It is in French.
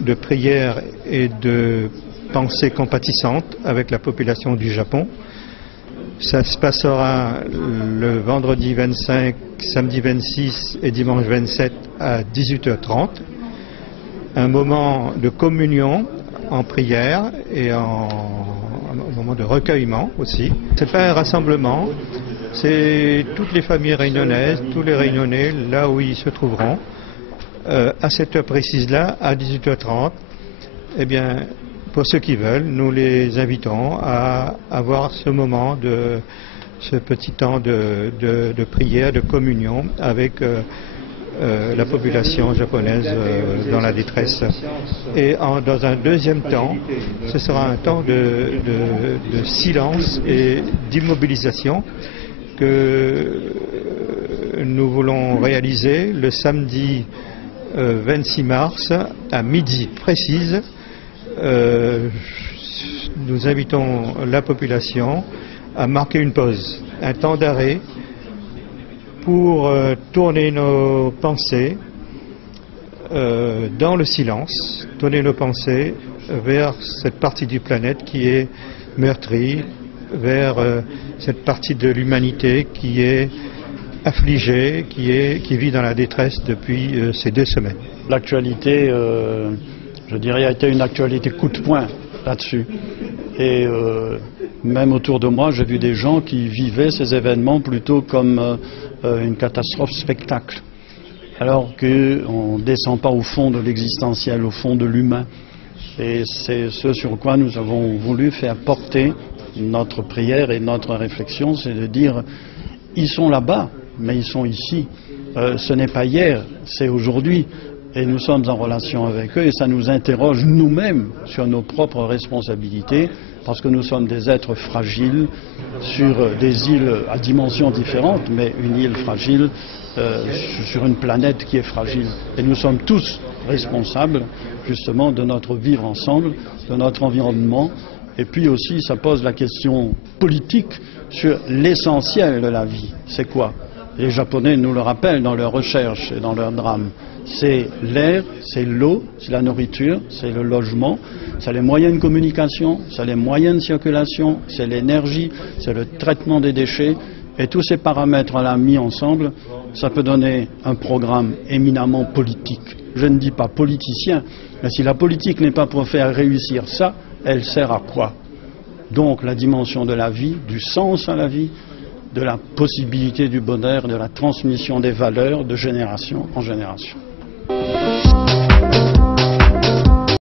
de prière et de pensée compatissante avec la population du Japon. Ça se passera le vendredi 25, samedi 26 et dimanche 27 à 18h30. Un moment de communion en prière et un moment de recueillement aussi. C'est pas un rassemblement, c'est toutes les familles réunionnaises, tous les Réunionnais, là où ils se trouveront, à cette heure précise-là, à 18h30. Eh bien, pour ceux qui veulent, nous les invitons à avoir ce moment ce petit temps de prière, de communion avec la population japonaise dans la détresse. Et dans un deuxième temps, ce sera un temps de silence et d'immobilisation que nous voulons réaliser le samedi 26 mars à midi précise. Nous invitons la population à marquer une pause, un temps d'arrêt pour tourner nos pensées dans le silence, tourner nos pensées vers cette partie du planète qui est meurtrie, vers cette partie de l'humanité qui est affligée, qui vit dans la détresse depuis ces 2 semaines. L'actualité, je dirais, a été une actualité coup de poing là-dessus. Et même autour de moi, j'ai vu des gens qui vivaient ces événements plutôt comme une catastrophe spectacle. Alors qu'on ne descend pas au fond de l'existentiel, au fond de l'humain. Et c'est ce sur quoi nous avons voulu faire porter notre prière et notre réflexion, c'est de dire, ils sont là-bas, mais ils sont ici. Ce n'est pas hier, c'est aujourd'hui. Et nous sommes en relation avec eux et ça nous interroge nous-mêmes sur nos propres responsabilités parce que nous sommes des êtres fragiles sur des îles à dimensions différentes, mais une île fragile sur une planète qui est fragile. Et nous sommes tous responsables justement de notre vivre ensemble, de notre environnement. Et puis aussi, ça pose la question politique sur l'essentiel de la vie. C'est quoi ? Les Japonais nous le rappellent dans leurs recherches et dans leurs drames. C'est l'air, c'est l'eau, c'est la nourriture, c'est le logement, c'est les moyens de communication, c'est les moyens de circulation, c'est l'énergie, c'est le traitement des déchets. Et tous ces paramètres-là mis ensemble, ça peut donner un programme éminemment politique. Je ne dis pas politicien, mais si la politique n'est pas pour faire réussir ça, elle sert à quoi? Donc la dimension de la vie, du sens à la vie, de la possibilité du bonheur, de la transmission des valeurs de génération en génération.